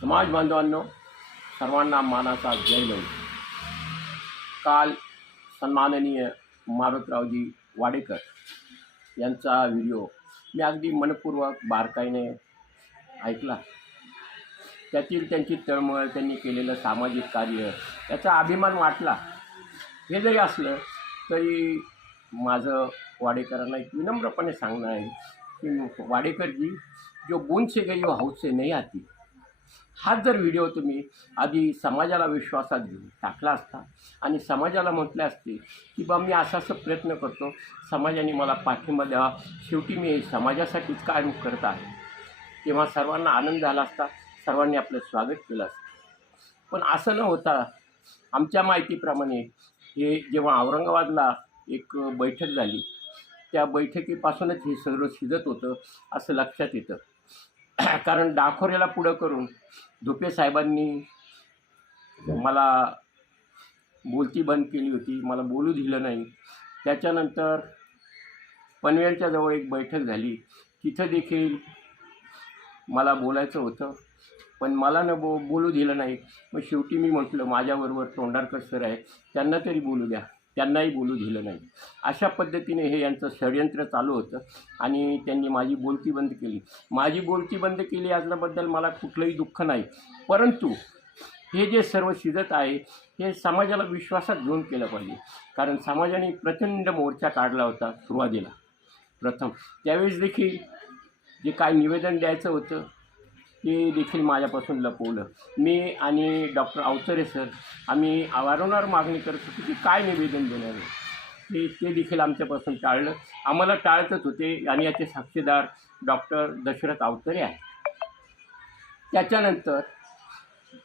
समाज बांधवांनो, सर्वांना मानाचा जय लव. काल सन्माननीय मारुतरावजी वाडेकर यांचा व्हिडिओ मी अगदी मनपूर्वक बारकाईने ऐकला. त्यातील त्यांची तळमळ, त्यांनी केलेलं सामाजिक कार्य याचा अभिमान वाटला. हे जरी असलं तरी माझं वाडेकरांना एक विनम्रपणे सांगणं आहे की वाडेकर जी, जो गुण से गई वो हौस से नहीं आती. हाच जर व्हिडिओ तुम्ही आधी समाजाला विश्वासात घेऊन टाकला असता आणि समाजाला म्हटले असते की बा मी असं प्रयत्न करतो, समाजाने मला पाठिंबा द्यावा, शेवटी मी समाजासाठीच काय करत आहे, तेव्हा सर्वांना आनंद झाला असता, सर्वांनी आपलं स्वागत केलं असतं. पण असं न होता आमच्या माहितीप्रमाणे हे जेव्हा औरंगाबादला एक बैठक झाली, त्या बैठकीपासूनच हे सगळं शिजत होतं असं लक्षात येतं. कारण डाखोऱ्याला पुढं करून धुपे साहेबांनी मला बोलती बंद केली होती, मला बोलू दिलं नाही. त्याच्यानंतर पनवेलच्या जवळ एक बैठक झाली, तिथं देखील मला बोलायचं होतं पण मला बोलू दिलं नाही. मग शेवटी मी म्हटलं माझ्याबरोबर तोंडारकर सर आहे, त्यांना तरी बोलू द्या, त्यांनाही बोलू दिलं नाही. अशा पद्धतीने हे यांचं षडयंत्र चालू होतं आणि त्यांनी माझी बोलती बंद केली. माझी बोलती बंद केली याच्याबद्दल मला कुठलंही दुःख नाही, परंतु हे जे सर्व शिजत आहे हे समाजाला विश्वासात घेऊन केलं पाहिजे. कारण समाजाने प्रचंड मोर्चा काढला होता सुरुवातीला प्रथम. त्यावेळेस देखील जे काय निवेदन द्यायचं होतं ते देखील माझ्यापासून लपवलं. मी आणि डॉक्टर अवचरे सर आम्ही वारंवार मागणी करत होतो की काय निवेदन देणार आहे, ते देखील आमच्यापासून टाळलं. आम्हाला टाळतच होते आणि याचे साक्षीदार डॉक्टर दशरथ अवचरे आहे. त्याच्यानंतर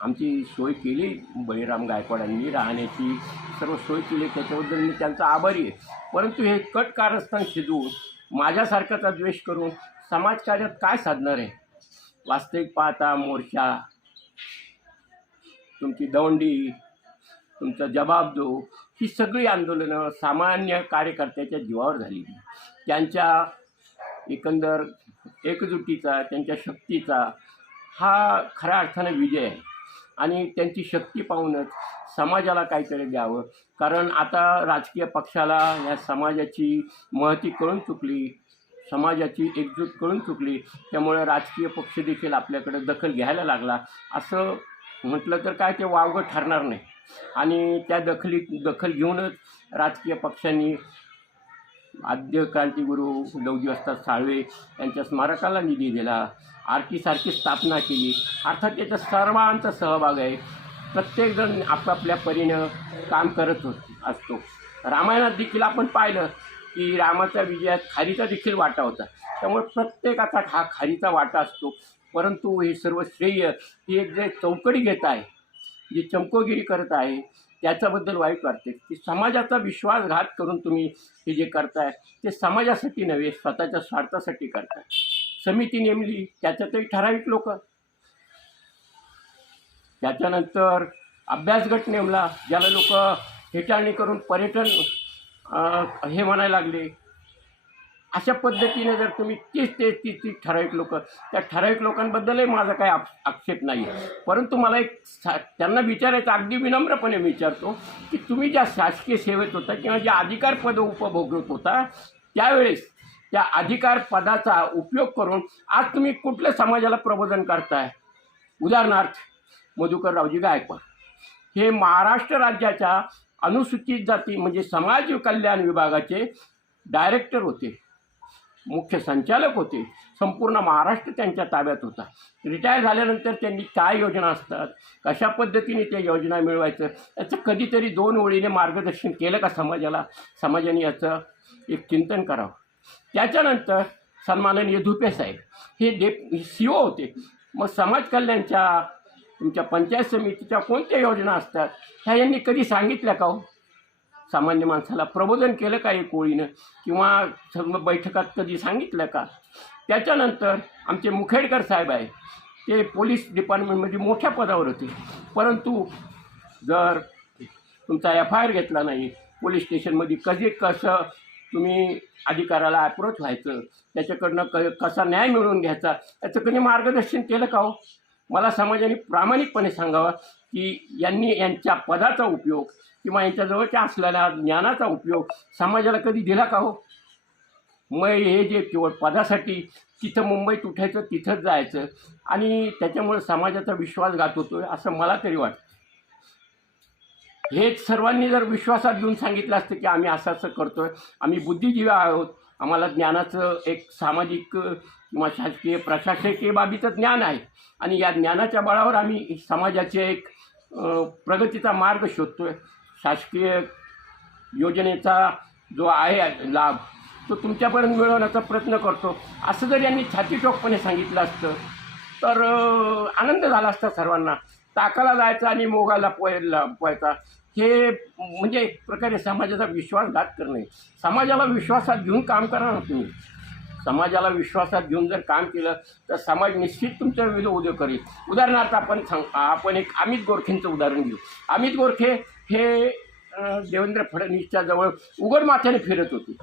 आमची सोय केली बळीराम गायकवाडांनी, राहण्याची सर्व सोय केली, त्याच्याबद्दल मी त्यांचा आभारी आहे. परंतु हे कट कारस्थान शिजवून माझ्यासारखाचा द्वेष करून समाजकार्यात काय साधणार आहे? वास्तविक पाहता मोर्चा, तुमची दौंडी, तुमचा जबाब दो, ही सगळी आंदोलनं सामान्य कार्यकर्त्याच्या जीवावर झाली. त्यांच्या एकंदर एकजुटीचा, त्यांच्या शक्तीचा हा खऱ्या अर्थानं विजय आहे आणि त्यांची शक्ती पाहूनच समाजाला काहीतरी द्यावं. कारण आता राजकीय पक्षाला या समाजाची महती कळून चुकली, समाजाची एकजूट कळून चुकली. त्यामुळे राजकीय पक्ष देखील आपल्याकडे दखल घ्यायला लागला. असं म्हटलं तर काय ते वावगं ठरणार नाही. आणि त्या दखल घेऊनच राजकीय पक्षांनी आद्य क्रांतिगुरू लवजी वस्ताद साळवे यांच्या स्मारकाला निधी दिला, आरटीसारखी स्थापना केली. अर्थात त्याचा सर्वांचा सहभाग आहे. प्रत्येकजण आपापल्या परीनं काम करत असतो. रामायणात देखील आपण पाहिलं की रामाच्या विजयात खारीचा देखील वाटा होता. त्यामुळे प्रत्येकाचा हा खारीचा वाटा असतो. परंतु हे सर्व श्रेय ही एक जे चौकडी घेत आहे, जी चमकोगिरी करत आहे, त्याच्याबद्दल वाईट वाटते की समाजाचा विश्वासघात करून तुम्ही हे जे करताय ते समाजासाठी नव्हे, स्वतःच्या स्वार्थासाठी करताय. समिती नेमली, त्याच्यातही ठराविक लोक, त्याच्यानंतर अभ्यासगट नेमला, ज्याला लोक हेटाळणी करून पर्यटन हे म्हणायला लागले. अशा पद्धतीने जर तुम्ही तीस ठराविक लोक, त्या ठराविक लोकांबद्दलही माझा काही आक्षेप नाही. परंतु मला एक त्यांना विचारायचं, अगदी विनम्रपणे विचारतो की तुम्ही ज्या शासकीय सेवेत होता किंवा ज्या अधिकार पद उपभोगत होता, त्यावेळेस त्या अधिकार पदाचा उपयोग करून आज तुम्ही कुठल्या समाजाला प्रबोधन करताय? उदाहरणार्थ मधुकररावजी गायकवाड हे महाराष्ट्र राज्याच्या अनुसूचित जाती म्हणजे समाज कल्याण विभागाचे डायरेक्टर होते, मुख्य संचालक होते. संपूर्ण महाराष्ट्र त्यांच्या ताब्यात होता. रिटायर झाल्यानंतर त्यांनी काय योजना असतात, कशा पद्धतीने त्या योजना मिळवायचं, याचं कधीतरी 2 ओळीने मार्गदर्शन केलं का समाजाला? समाजाने याचं एक चिंतन करावं. त्याच्यानंतर सन्माननीय धुपे साहेब हे CO होते. मग समाज कल्याणच्या तुमच्या पंचायत समितीच्या कोणत्या योजना असतात ह्या यांनी कधी सांगितल्या का हो? सामान्य माणसाला प्रबोधन केलं का एक ओळीनं किंवा सर्व बैठकात कधी सांगितलं का? त्याच्यानंतर आमचे मुखेडकर साहेब आहे, ते पोलीस डिपार्टमेंटमध्ये मोठ्या पदावर होते. परंतु जर तुमचा FIR घेतला नाही, पोलीस स्टेशनमध्ये कसं तुम्ही अधिकाऱ्याला अप्रोच व्हायचं, त्याच्याकडनं कसा न्याय मिळवून घ्यायचा, याचं कधी मार्गदर्शन केलं का हो? मला समाजाने प्रामाणिकपणे सांगावं की यांनी यांच्या पदाचा उपयोग किंवा यांच्याजवळच्या असलेल्या ज्ञानाचा उपयोग समाजाला कधी दिला का हो? मग हे जे केवळ पदासाठी तिथं मुंबईत उठायचं, तिथंच जायचं आणि त्याच्यामुळे समाजाचा विश्वासघात होतो आहे असं मला तरी वाटतं. हेच सर्वांनी जर विश्वासात घेऊन सांगितलं असतं की आम्ही असं असं करतो आहे, आम्ही बुद्धिजीवी आहोत, आम्हाला ज्ञानाचं एक सामाजिक किंवा शासकीय प्रशासकीय बाबीचं ज्ञान आहे आणि या ज्ञानाच्या बळावर आम्ही समाजाचे एक प्रगतीचा मार्ग शोधतो आहे, शासकीय योजनेचा जो आहे लाभ तो तुमच्यापर्यंत मिळवण्याचा प्रयत्न करतो, असं जर यांनी छातीटोकपणे सांगितलं असतं तर आनंद झाला असता सर्वांना. ताकाला जायचा आणि मोगाला पोहायचा हे म्हणजे एक प्रकारे समाजाचा विश्वासघात करणे. समाजाला विश्वासात घेऊन काम करा ना तुम्ही. समाजाला विश्वासात घेऊन जर काम केलं तर समाज निश्चित तुमच्या विरुद्ध उद्योग करेल. उदाहरणार्थ आपण एक अमित गोरखेंचं उदाहरण घेऊ. अमित गोरखे हे देवेंद्र फडणवीसच्या जवळ उघड माथ्याने फिरत होते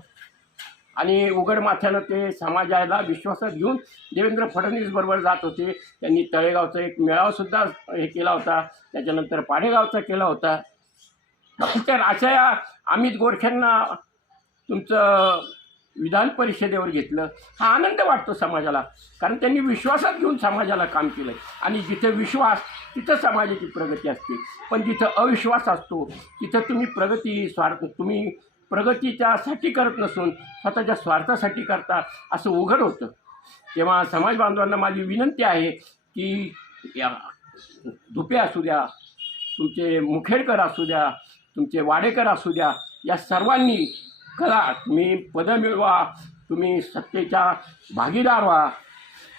आणि उघड माथ्यानं ते समाजाला विश्वासात घेऊन देवेंद्र फडणवीसबरोबर जात होते. त्यांनी तळेगावचा एक मेळावासुद्धा हे केला होता, त्याच्यानंतर पाडेगावचा केला होता. तर अशा या अमित गोरखेंना तुमचं विधान परिषदेवर घेतलं, हा आनंद वाटतो समाजाला, कारण त्यांनी विश्वासात घेऊन समाजाला काम केलं आणि जिथे विश्वास तिथं समाजाची प्रगती असते. पण जिथं अविश्वास असतो तिथं तुम्ही प्रगतीच्यासाठी करत नसून स्वतःच्या स्वार्थासाठी करता असं उघड होतं. तेव्हा समाज बांधवांना माझी विनंती आहे की या धुपे असू द्या, तुमचे मुखेडकर असू द्या, तुमचे वाडेकर असू द्या, या सर्वांनी करा, तुम्ही पदं मिळवा, तुम्ही सत्तेच्या भागीदार व्हा,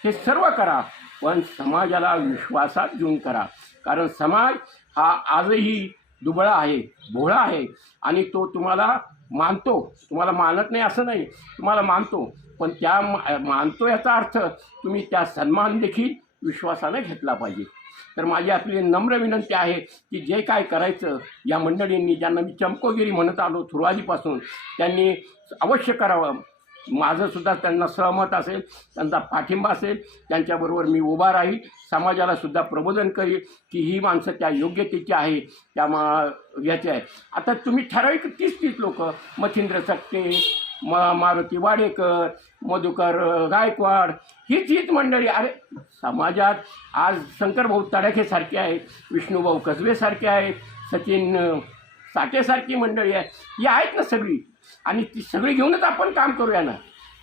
हे सर्व करा, पण समाजाला विश्वासात घेऊन करा. कारण समाज हा आजही दुबळा आहे, भोळा आहे आणि तो तुम्हाला मानतो. तुम्हाला मानत नाही असं नाही, तुम्हाला मानतो, पण त्या मानतो याचा अर्थ तुम्ही त्या सन्मान देखील विश्वासाने घेतला पाहिजे. तर माझी आपली नम्र विनंती आहे की जे काय करायचं या मंडळींनी, ज्यांना मी चमकोगिरी म्हणत आलो सुरुवातीपासून, त्यांनी अवश्य करावं. माझंसुद्धा त्यांना सहमत असेल, त्यांचा पाठिंबा असेल, त्यांच्याबरोबर मी उभा राहील. समाजालासुद्धा प्रबोधन करील की ही माणसं त्या योग्यतेची आहे, त्या याचे आहे. आता तुम्ही ठराविक 30 लोकं, मच्छिंद्र सक्ते, मारुती वाडेकर, मधुकर गायकवाड, हीच मंडळी. अरे समाजात आज शंकरभाऊ तडाखेसारखे आहेत, विष्णुभाऊ कसबेसारखे आहेत, सचिन साठेसारखी मंडळी आहे, ही आहेत ना सगळी. आणि ती सगळी घेऊनच आपण काम करूया ना,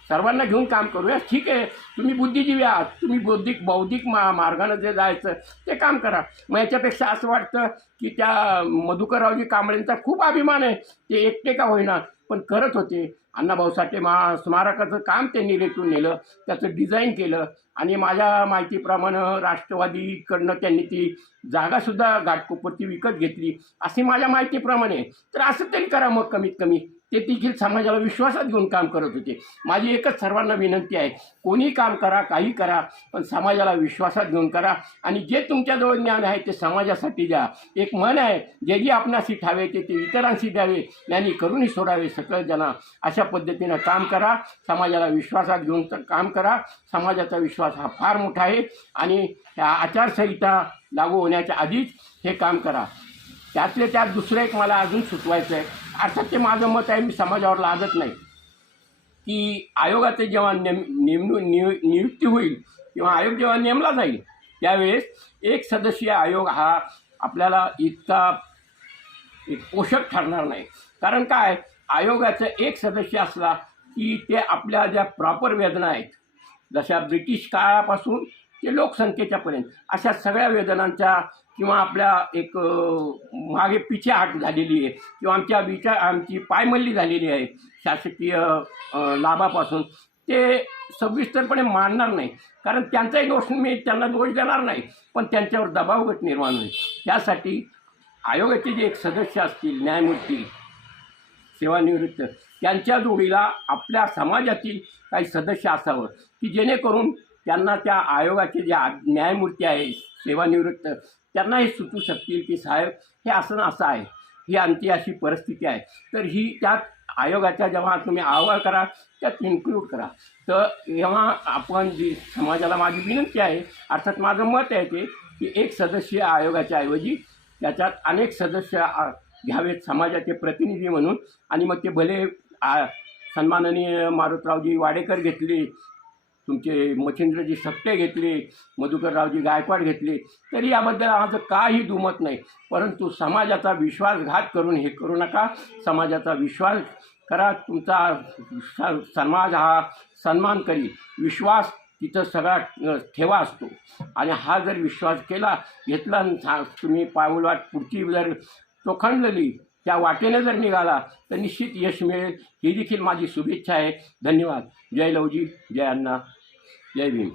सर्वांना घेऊन काम करूया. ठीक आहे, तुम्ही बुद्धिजीवी आहात, तुम्ही बौद्धिक मार्गानं जे जायचं ते काम करा. मग याच्यापेक्षा असं वाटतं की त्या मधुकररावजी कांबळेंचा खूप अभिमान आहे, ते एकटे का होईना पण करत होते. अण्णाभाऊ साठे स्मारकाचं काम त्यांनी रेटून नेलं, त्याचं डिझाईन केलं आणि माझ्या माहितीप्रमाणे राष्ट्रवादीकडनं त्यांनी ती जागासुद्धा घाटकोपरती विकत घेतली अशी माझ्या माहितीप्रमाणे. तर असं तरी करा मग, कमीत कमी ते देखील समाजाला विश्वासात घेऊन काम करत होते. माझी एकच सर्वांना विनंती आहे, कोणीही काम करा, काही करा, पण समाजाला विश्वासात घेऊन करा आणि जे तुमच्याजवळ ज्ञान आहे ते समाजासाठी द्या. एक मन आहे, जे जे आपणाशी ठावे ते इतरांशी द्यावे, ज्ञानी करूनही सोडावे सकळ जना. अशा पद्धतीनं काम करा, समाजाला विश्वासात घेऊन काम करा. समाजाचा विश्वास हा फार मोठा आहे आणि त्या आचारसंहिता लागू होण्याच्या आधीच हे काम करा. त्यातले त्यात दुसरं एक मला अजून सुचवायचं आहे, अर्थात ते माझं मत आहे, मी समाजावर लादत नाही, की आयोगाचे जेव्हा नियुक्ती होईल किंवा आयोग जेव्हा नेमला जाईल त्यावेळेस एक सदस्यीय आयोग हा आपल्याला इतका एक पोषक ठरणार नाही. कारण काय, आयोगाचं एक सदस्य असला की ते आपल्या ज्या प्रॉपर वेदना आहेत, जशा ब्रिटिश काळापासून ते लोकसंख्येच्यापर्यंत, अशा सगळ्या वेदनांच्या किंवा आपल्या एक मागे पिछेहाट झालेली आहे किंवा आमची पायमल्ली झालेली आहे शासकीय लाभापासून, ते सविस्तरपणे मांडणार नाही. कारण त्यांचाही दोष, मी त्यांना दोष देणार नाही, पण त्यांच्यावर दबावगट निर्माण होईल. त्यासाठी आयोगाचे जे एक सदस्य असतील, न्यायमूर्ती सेवानिवृत्त, त्यांच्या जोडीला आपल्या समाजातील काही सदस्य असावं की जेणेकरून त्यांना त्या आयोगाचे जे न्यायमूर्ती आहे सेवानिवृत्त, त्यांना हे सुचवू शकतील की साहेब हे असं ना असं आहे, ही आमची अशी परिस्थिती आहे. तर ही त्यात आयोगाच्या जेव्हा तुम्ही अहवाल करा त्यात इन्क्लूड करा. तर जेव्हा आपण जी समाजाला माझी विनंती आहे, अर्थात माझं मत आहे ते की एक सदस्य आयोगाच्या ऐवजी त्याच्यात अनेक सदस्य घ्यावेत समाजाचे प्रतिनिधी म्हणून. आणि मग ते भले सन्माननीय मारुतरावजी वाडेकर घेतली, तुमचे मच्छिंद्रजी सप्टे घेतले, मधुकररावजी गायकवाड घेतले, तरी याबद्दल माझं काही दुमत नाही. परंतु समाजाचा विश्वासघात करून हे करू नका. समाजाचा विश्वास करा. तुमचा समाज हा सन्मान करी. विश्वास तिथं सगळा ठेवा असतो. आणि हा जर विश्वास घेतला तुम्ही पाऊलवाट पुढची जर चोखंडली, त्या वाटेने जर निघाला तर निश्चित यश मिळेल. ही देखील माझी शुभेच्छा आहे. धन्यवाद. जय लवजी, जय अण्णा, जय भीम.